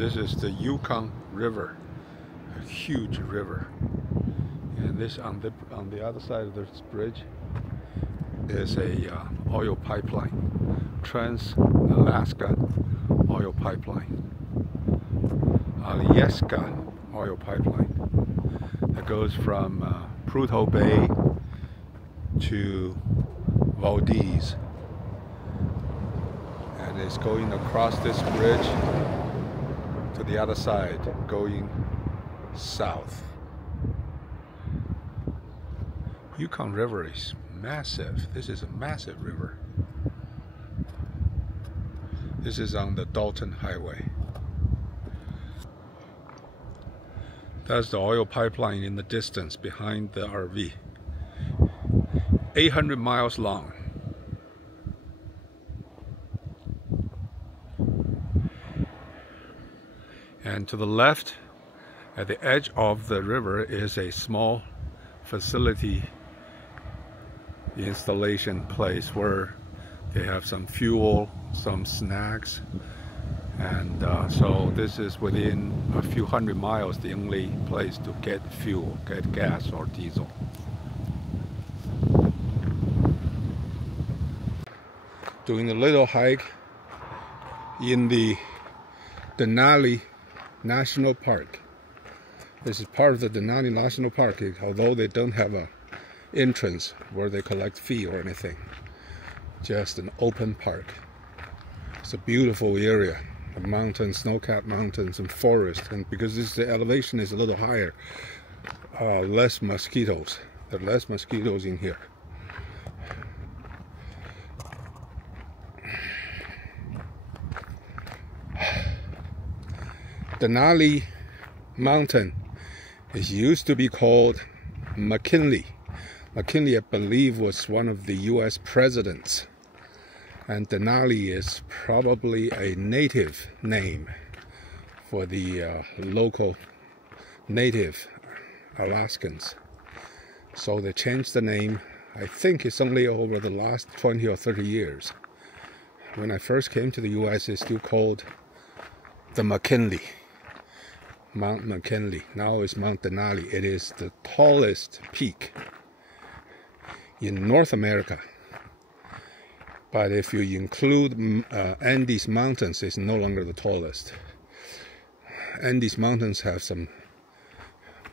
This is the Yukon River, a huge river. And this on the other side of this bridge is a oil pipeline, Trans-Alaska oil pipeline, Alaska oil pipeline that goes from Prudhoe Bay to Valdez, and it's going across this bridge to the other side, going south. Yukon River is massive. This is a massive river. This is on the Dalton Highway. That's the oil pipeline in the distance behind the RV. 800 miles long. And to the left, at the edge of the river, is a small facility installation place where they have some fuel, some snacks, and so this is within a few hundred miles the only place to get fuel, get gas or diesel. Doing a little hike in the Denali National Park. This is part of the Denali National Park, although they don't have a entrance where they collect fee or anything. Just an open park. It's a beautiful area. The mountains, snow-capped mountains and forest, and because the elevation is a little higher, less mosquitoes. There are less mosquitoes in here. Denali Mountain is used to be called McKinley. McKinley, I believe, was one of the US presidents, and Denali is probably a native name for the local native Alaskans. So they changed the name. I think it's only over the last 20 or 30 years. When I first came to the US, it's still called the McKinley, Mount McKinley. Now it's Mount Denali. It is the tallest peak in North America, but if you include Andes Mountains, it's no longer the tallest. Andes Mountains have some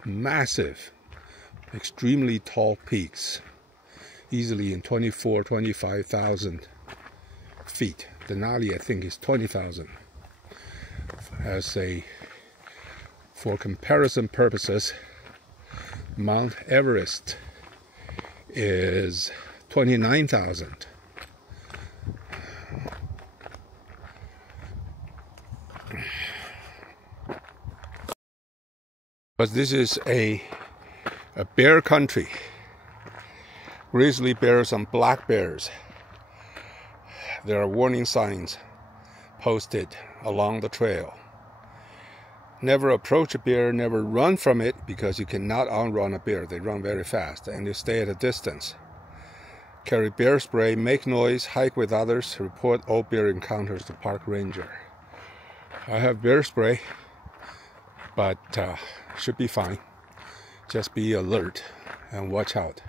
massive, extremely tall peaks, easily in 25,000 feet. Denali, I think, is 20,000. For comparison purposes, Mount Everest is 29,000. But this is a bear country. Grizzly bears and black bears. There are warning signs posted along the trail. Never approach a bear, never run from it, because you cannot outrun a bear. They run very fast, and you stay at a distance. Carry bear spray, make noise, hike with others, report all bear encounters to park ranger. I have bear spray, but should be fine. Just be alert and watch out.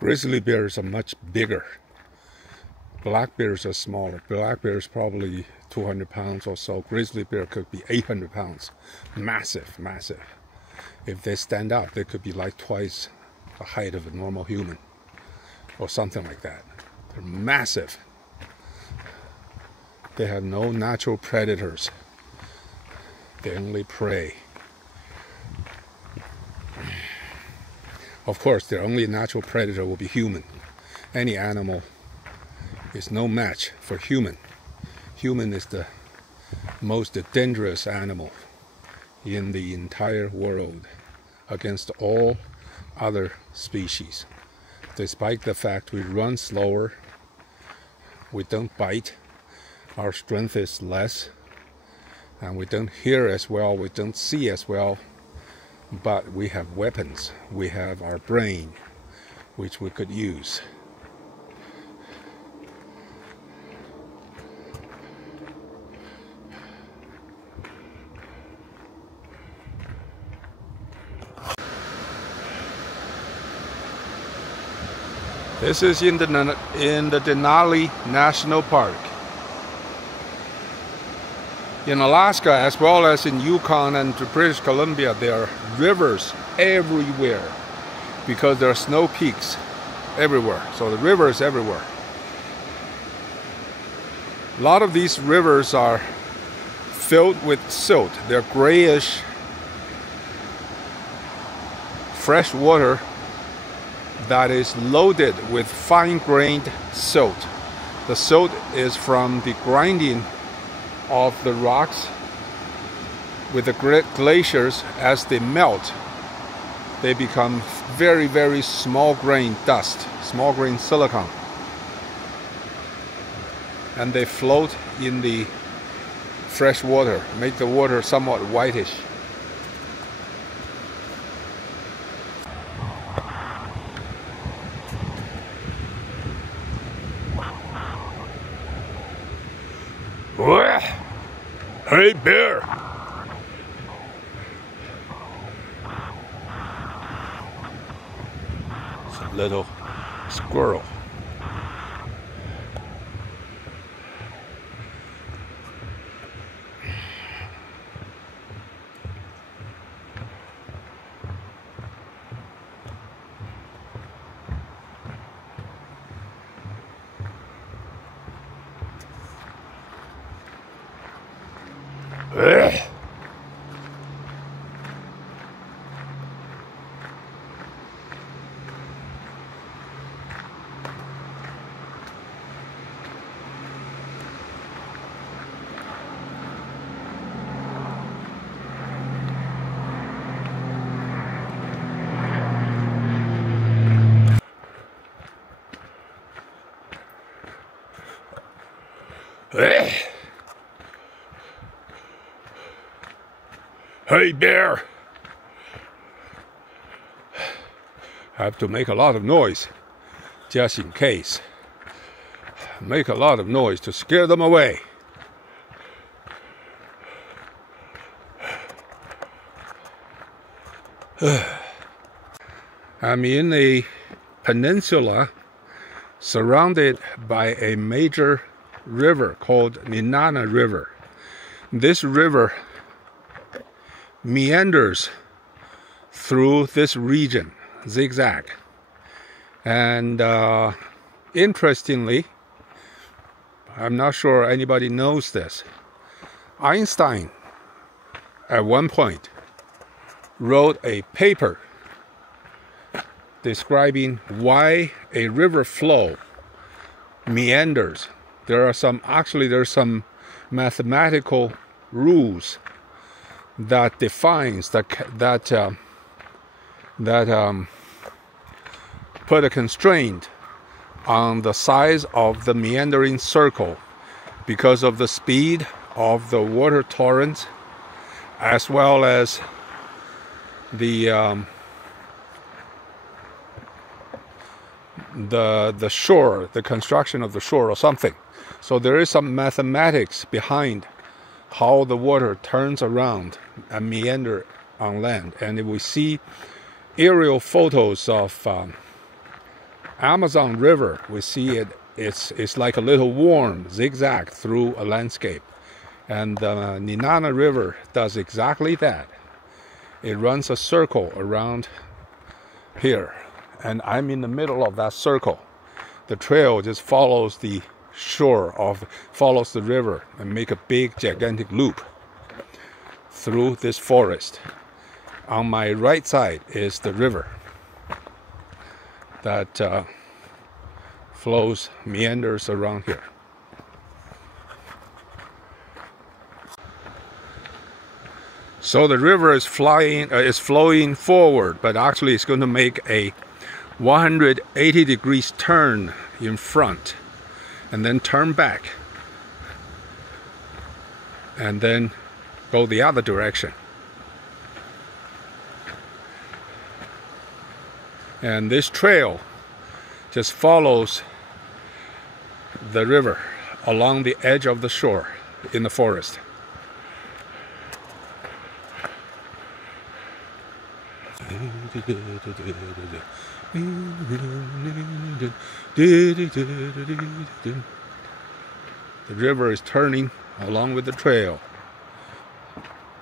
Grizzly bears are much bigger. Black bears are smaller. Black bear is probably 200 pounds or so. Grizzly bear could be 800 pounds. Massive, massive. If they stand up, they could be like twice the height of a normal human, or something like that. They're massive. They have no natural predators. They only prey. Of course, their only natural predator will be human. Any animal is no match for human. Human is the most dangerous animal in the entire world against all other species. Despite the fact we run slower, we don't bite, our strength is less, and we don't hear as well, we don't see as well, but we have weapons. We have our brain, which we could use. This is in the Denali National Park. In Alaska, as well as in Yukon and British Columbia, there are rivers everywhere because there are snow peaks everywhere. So the river is everywhere. A lot of these rivers are filled with silt. They're grayish, fresh water that is loaded with fine-grained silt. The silt is from the grinding of the rocks with the glaciers. As they melt, they become very, very small-grained dust, small-grained silicon, and they float in the fresh water, make the water somewhat whitish. Hey, bear! It's a little squirrel. Hey, bear! I have to make a lot of noise, just in case. Make a lot of noise to scare them away. I'm in a peninsula surrounded by a major river called Nenana River. This river meanders through this region, zigzag. And interestingly, I'm not sure anybody knows this, Einstein at one point wrote a paper describing why a river flow meanders. There's some mathematical rules that defines that put a constraint on the size of the meandering circle because of the speed of the water torrent, as well as the shore, the construction of the shore or something. So there is some mathematics behind how the water turns around and meander on land. And if we see aerial photos of Amazon River, we see it's like a little worm zigzag through a landscape. And the Nenana River does exactly that. It runs a circle around here, and I'm in the middle of that circle. The trail just follows the follows the river and make a big gigantic loop through this forest. On my right side is the river that meanders around here. So the river is flowing forward, but actually it's going to make a 180 degrees turn in front and then turn back and then go the other direction. And this trail just follows the river along the edge of the shore in the forest. The river is turning along with the trail,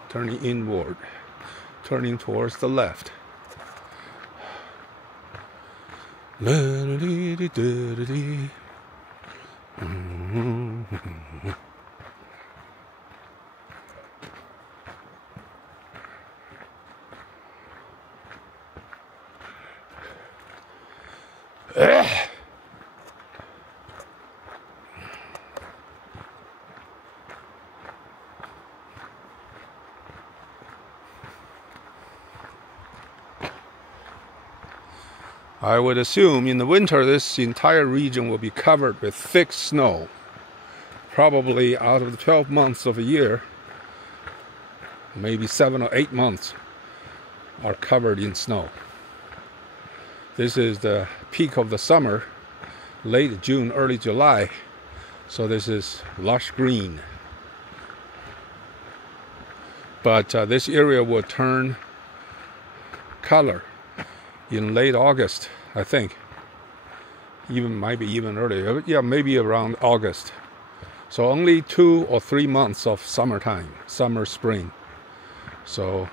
turning inward, turning towards the left. I would assume in the winter this entire region will be covered with thick snow. Probably out of the 12 months of a year, maybe 7 or 8 months are covered in snow. This is the peak of the summer, late June, early July, so this is lush green. But this area will turn color in late August, I think. Might be even earlier. Yeah, maybe around August. So only 2 or 3 months of summertime, summer, spring. So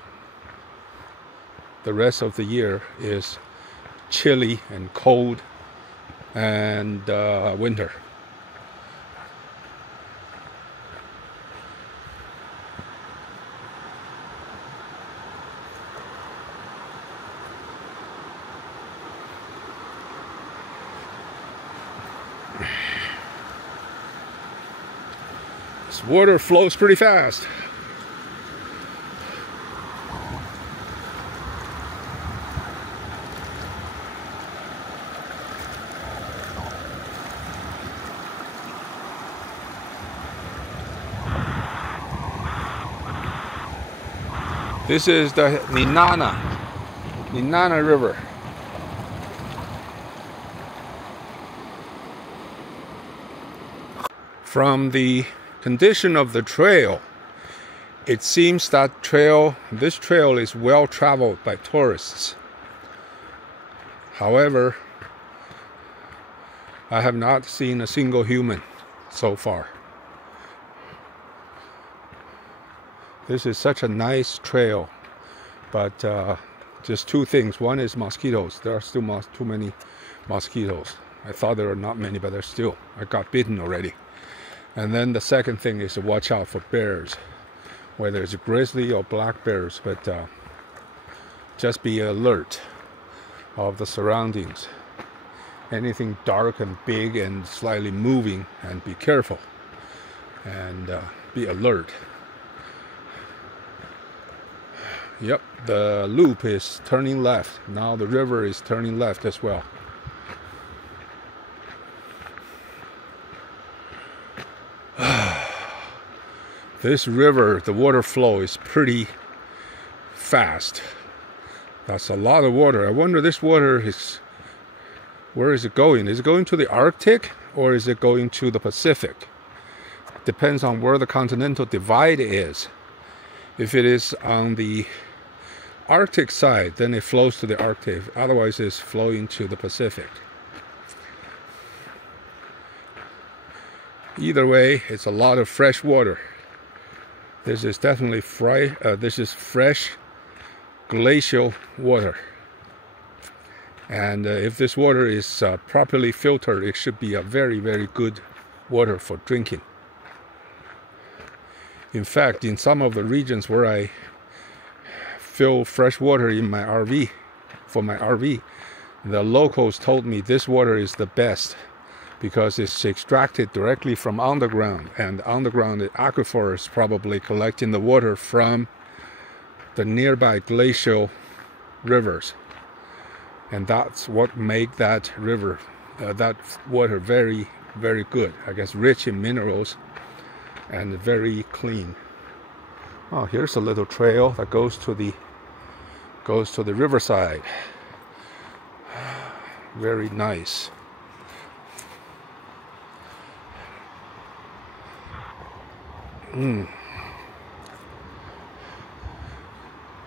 the rest of the year is chilly and cold and winter. This water flows pretty fast. This is the Nenana River. From the condition of the trail, it seems that this trail is well traveled by tourists. However, I have not seen a single human so far. This is such a nice trail, but just two things. One is mosquitoes. There are still too many mosquitoes. I thought there were not many, but there's still. I got bitten already. And then the second thing is to watch out for bears, whether it's grizzly or black bears, but just be alert of the surroundings. Anything dark and big and slightly moving, and be careful and be alert. Yep, the loop is turning left. Now the river is turning left as well. This river, the water flow is pretty fast. That's a lot of water. I wonder this water is, where is it going? Is it going to the Arctic or is it going to the Pacific? Depends on where the continental divide is. If it is on the Arctic side, then it flows to the Arctic. Otherwise, it's flowing to the Pacific. Either way, it's a lot of fresh water. This is definitely this is fresh glacial water. And if this water is properly filtered, it should be a very, very good water for drinking. In fact, in some of the regions where I fill fresh water in my RV, for my RV, the locals told me this water is the best because it's extracted directly from underground, and underground aquifers probably collecting the water from the nearby glacial rivers, and that's what make that river, that water very, very good. I guess rich in minerals and very clean. Oh, here's a little trail that goes to the riverside. Very nice.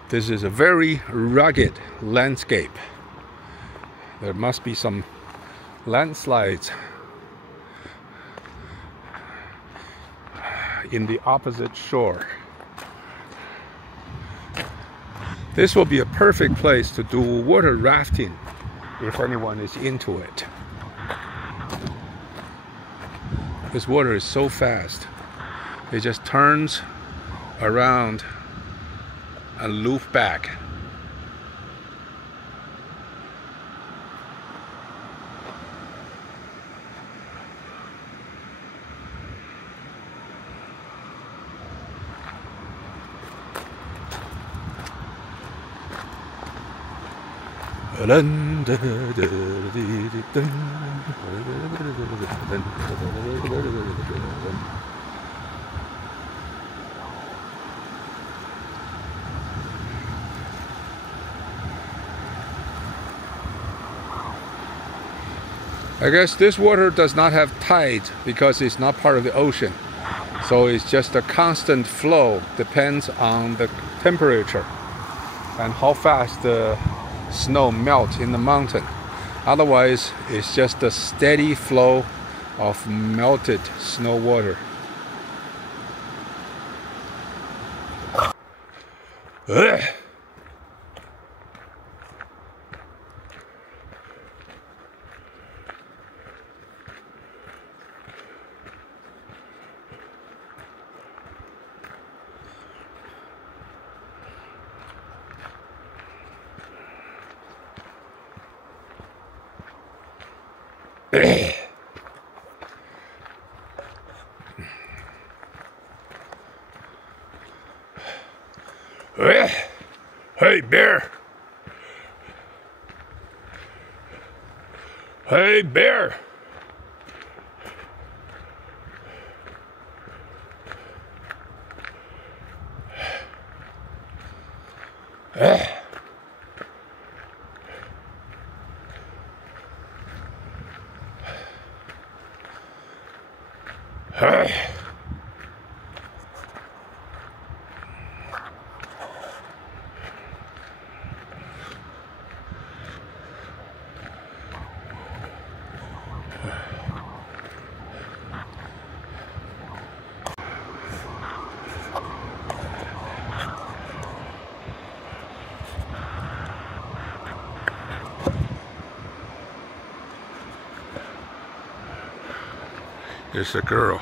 This is a very rugged landscape. There must be some landslides in the opposite shore. This will be a perfect place to do water rafting if anyone is into it. This water is so fast. It just turns around and loop back. I guess this water does not have tides because it's not part of the ocean. So it's just a constant flow, depends on the temperature and how fast the snow melts in the mountain. Otherwise, it's just a steady flow of melted snow water. Ugh. Hey, bear! Hey, bear! There's a girl.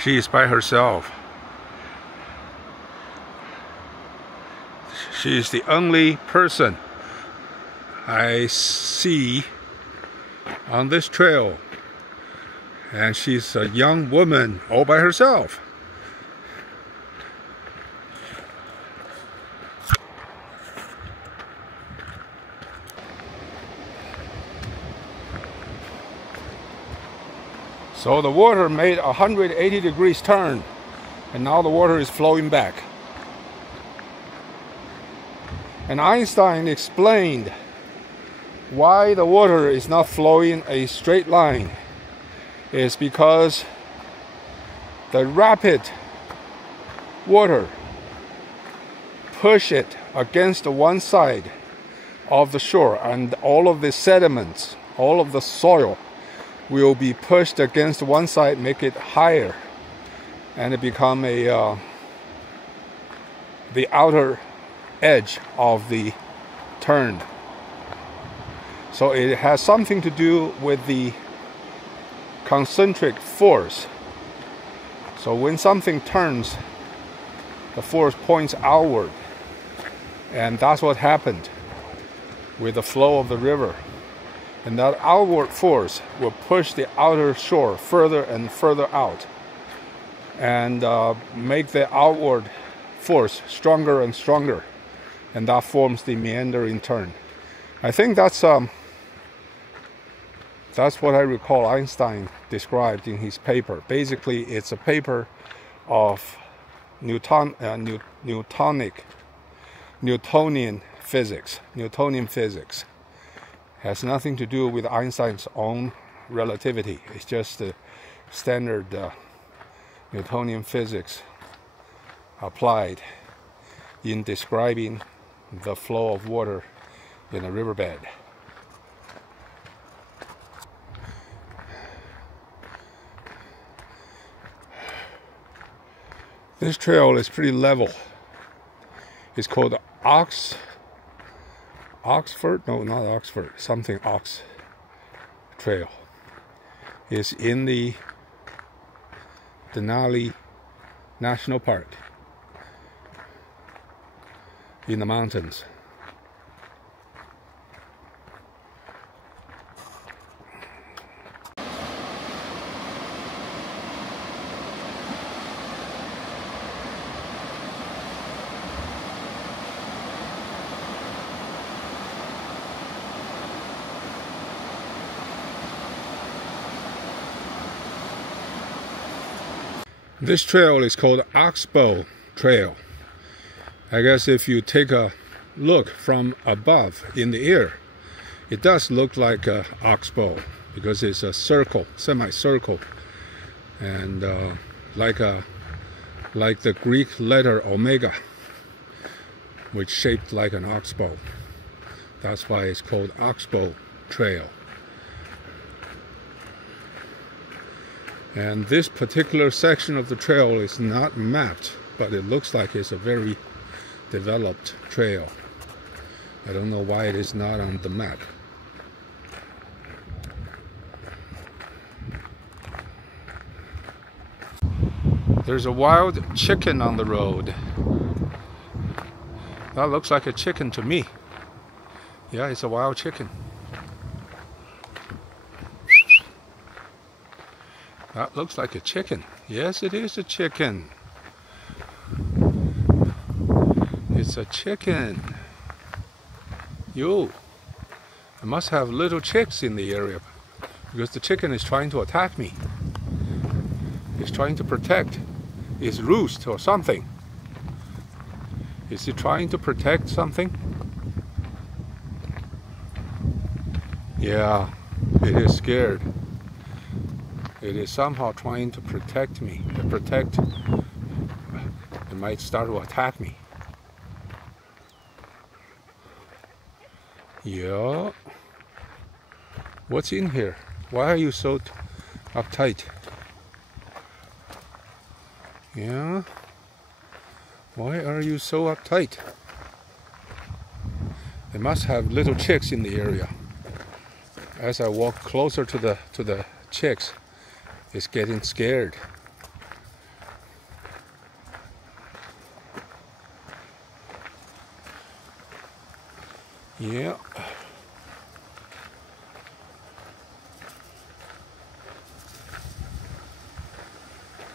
She is by herself. She is the only person I see on this trail. And she's a young woman all by herself. So the water made a 180 degrees turn, and now the water is flowing back. And Einstein explained why the water is not flowing a straight line. Is because the rapid water push it against one side of the shore, and all of the sediments, all of the soil will be pushed against one side, make it higher, and it become the outer edge of the turn. So it has something to do with the concentric force. So when something turns, the force points outward, and that's what happened with the flow of the river. And that outward force will push the outer shore further and further out, and make the outward force stronger and stronger, and that forms the meandering turn. I think that's what I recall Einstein described in his paper. Basically, it's a paper of Newtonian physics. Newtonian physics has nothing to do with Einstein's own relativity. It's just the standard Newtonian physics applied in describing the flow of water in a riverbed. This trail is pretty level. It's called Oxford? No, not Oxford. Something Ox Trail. It's in the Denali National Park in the mountains. This trail is called Oxbow Trail. I guess if you take a look from above in the air, it does look like an oxbow because it's a circle, semicircle, and like the Greek letter omega, which shaped like an oxbow. That's why it's called Oxbow Trail. And this particular section of the trail is not mapped, but it looks like it's a very developed trail. I don't know why it is not on the map. There's a wild chicken on the road. That looks like a chicken to me. Yeah, it's a wild chicken. That looks like a chicken. Yes, it is a chicken. It's a chicken. Yo, I must have little chicks in the area because the chicken is trying to attack me. It's trying to protect its roost or something. Is it trying to protect something? Yeah, it is scared. It is somehow trying to protect me. It might start to attack me. Yeah. What's in here? Why are you so uptight? Yeah. Why are you so uptight? They must have little chicks in the area. As I walk closer to the chicks, it's getting scared. Yeah.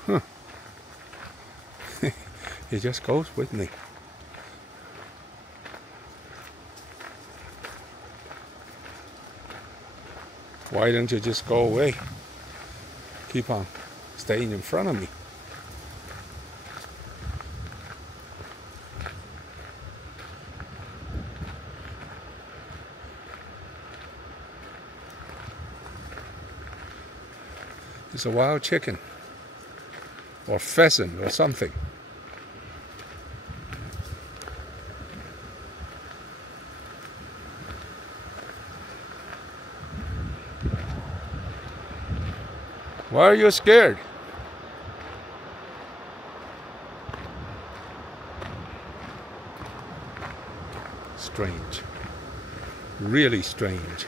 Huh. It just goes with me. Why don't you just go away? Keep on staying in front of me. It's a wild chicken or pheasant or something. Why are you scared? Strange. Really strange.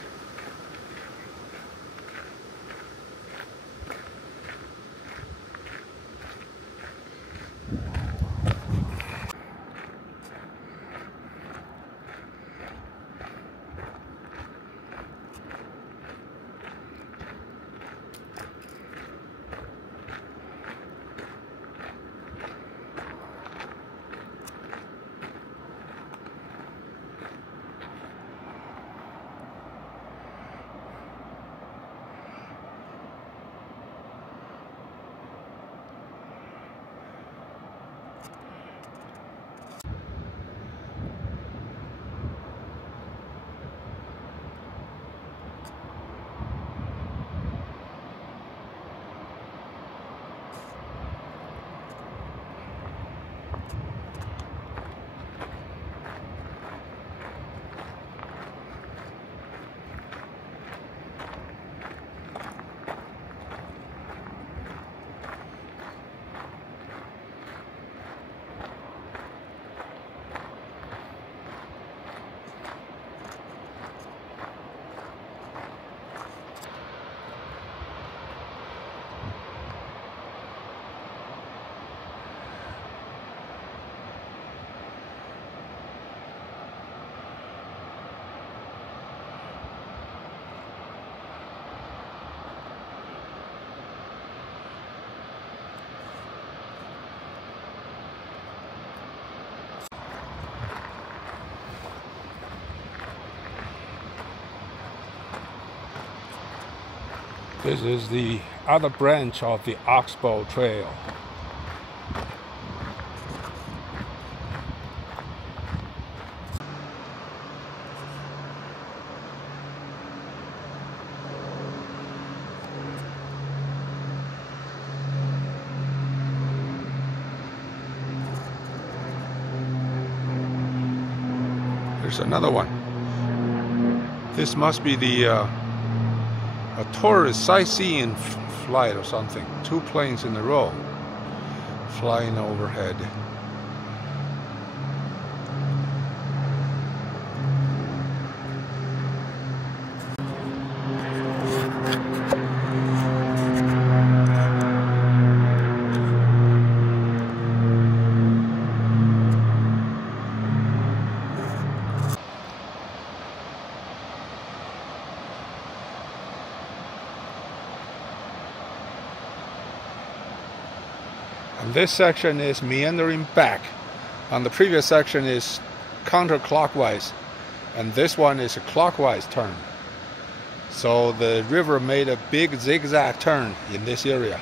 This is the other branch of the Oxbow Trail. There's another one. This must be a tourist sightseeing flight or something. 2 planes in a row flying overhead. And this section is meandering back. And the previous section is counterclockwise. And this one is a clockwise turn. So the river made a big zigzag turn in this area.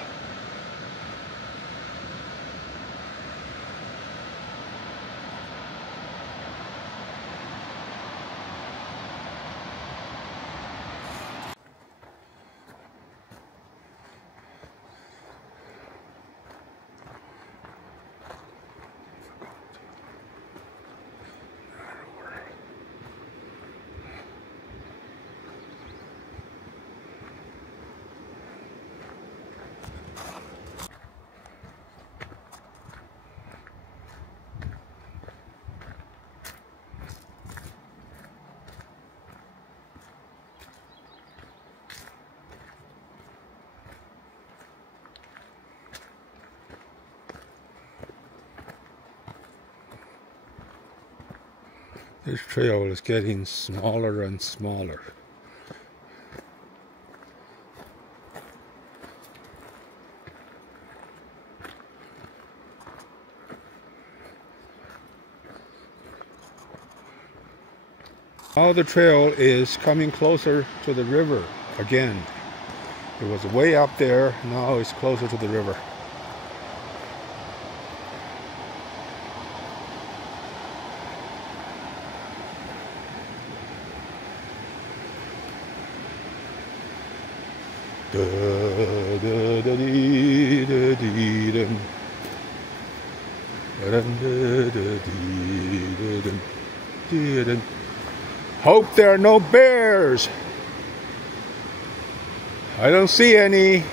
This trail is getting smaller and smaller. Now the trail is coming closer to the river again. It was way up there, now it's closer to the river. Hope there are no bears. I don't see any.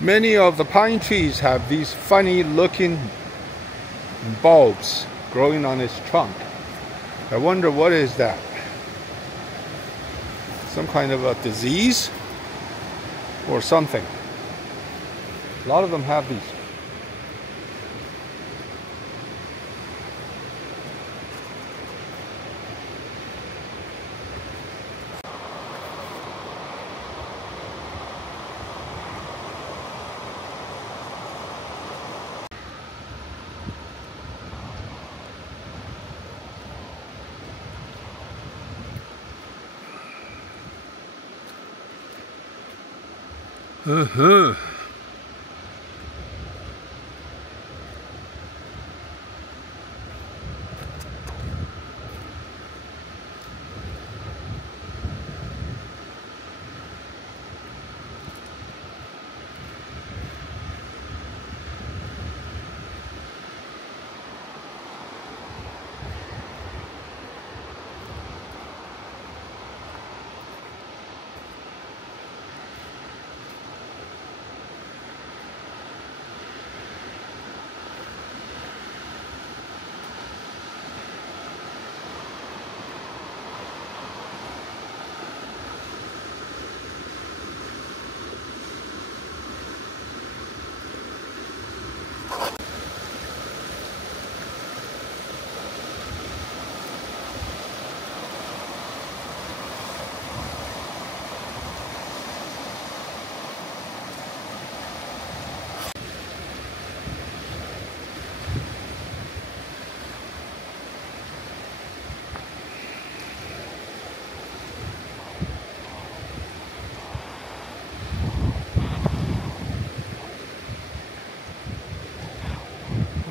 Many of the pine trees have these funny looking bulbs growing on its trunk. I wonder what is that? Some kind of a disease or something. A lot of them have these.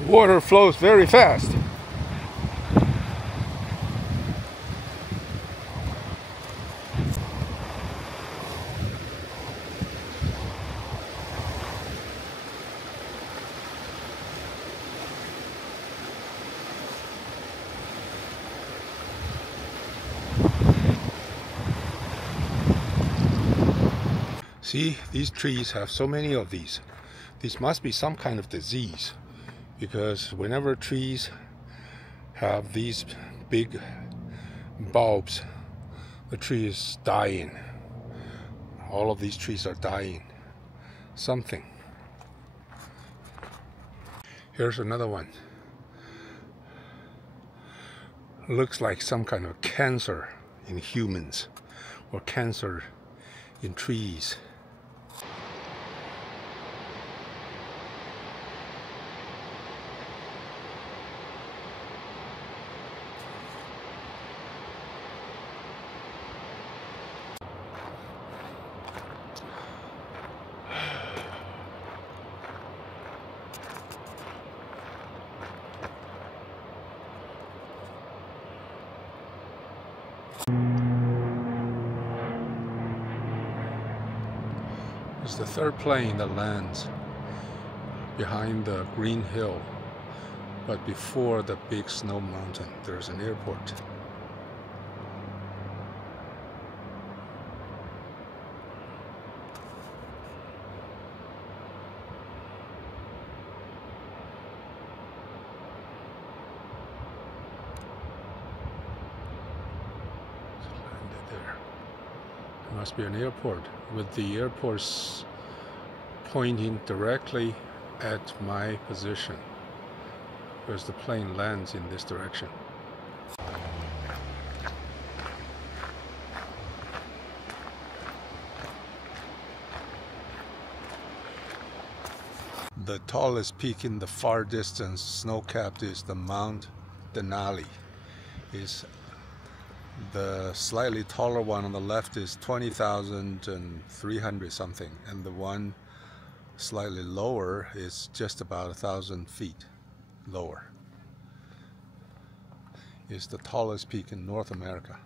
Water flows very fast. See, these trees have so many of these. This must be some kind of disease, because whenever trees have these big bulbs, the tree is dying. All of these trees are dying. Something. Here's another one. Looks like some kind of cancer in humans, or cancer in trees. It's the third plane that lands behind the green hill, but before the big snow mountain. There's an airport. Must be an airport, with the airports pointing directly at my position, because the plane lands in this direction. The tallest peak in the far distance, snow-capped, is the Mt Denali. The slightly taller one on the left is 20,300 something, and the one slightly lower is just about 1,000 feet lower. It's the tallest peak in North America.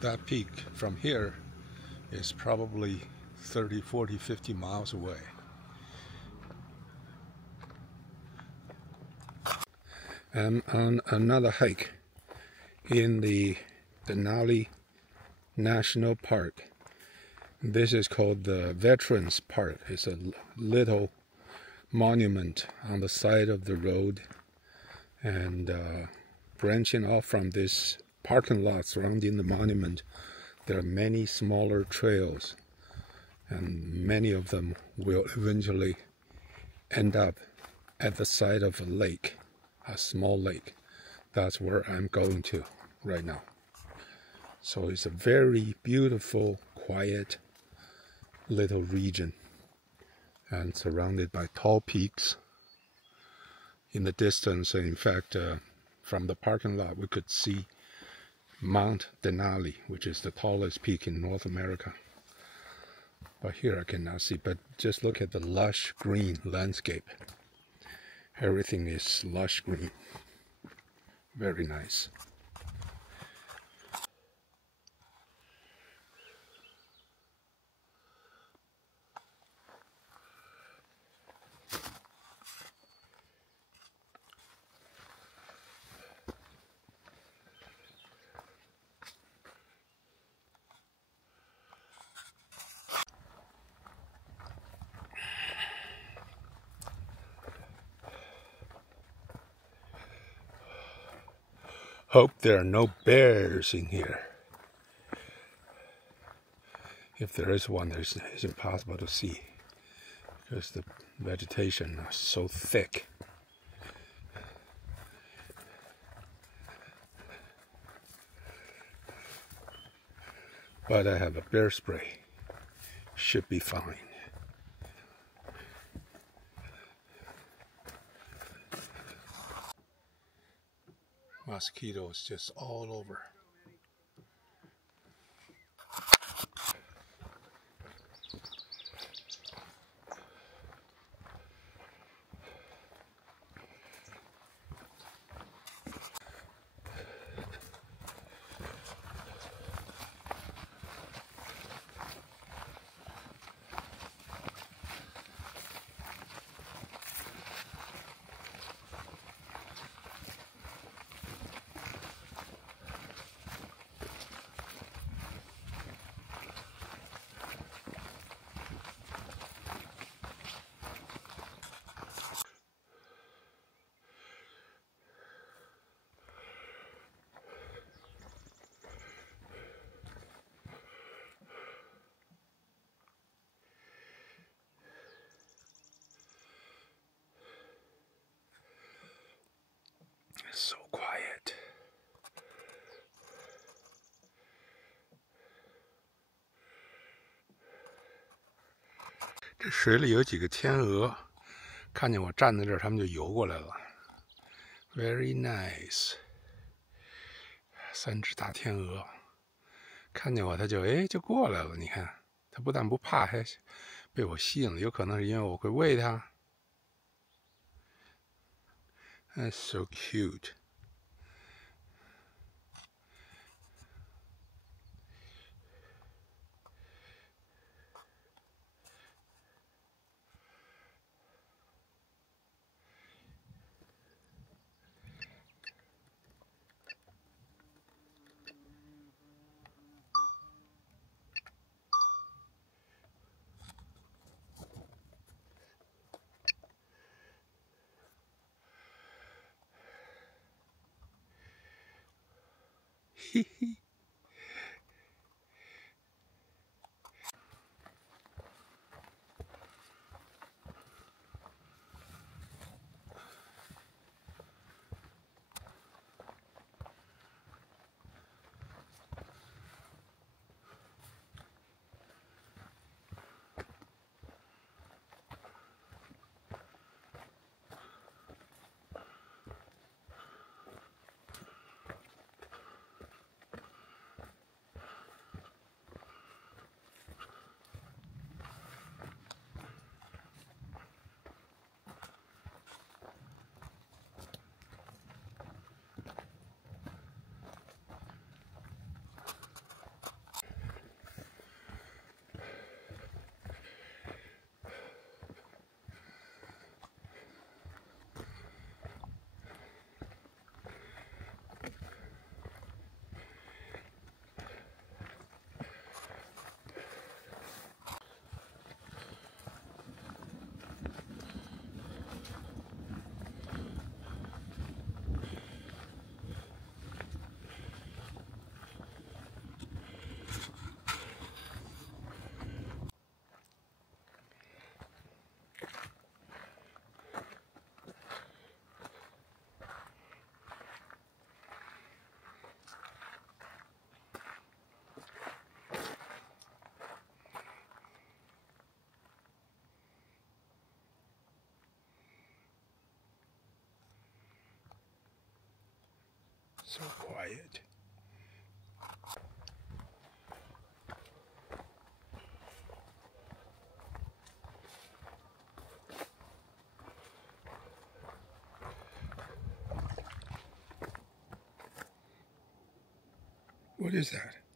That peak from here is probably 30, 40, 50 miles away. I'm on another hike in the Denali National Park. This is called the Veterans Park. It's a little monument on the side of the road, and branching off from this parking lot surrounding the monument, there are many smaller trails, and many of them will eventually end up at the side of a lake, a small lake. That's where I'm going to right now. So it's a very beautiful, quiet little region, and surrounded by tall peaks. In the distance, in fact, from the parking lot, we could see Mt Denali, which is the tallest peak in North America. But here I cannot see, but just look at the lush green landscape. Everything is lush green. Very nice. Hope there are no bears in here. If there is one, it's impossible to see because the vegetation is so thick. But I have a bear spray. Should be fine. Mosquitoes just all over. 水里有几个天鹅，看见我站在这儿，它们就游过来了。Very nice， 3只大天鹅，看见我它就过来了。你看，它不但不怕，还被我吸引了。有可能是因为我会喂它。That's so cute. So quiet. What is that?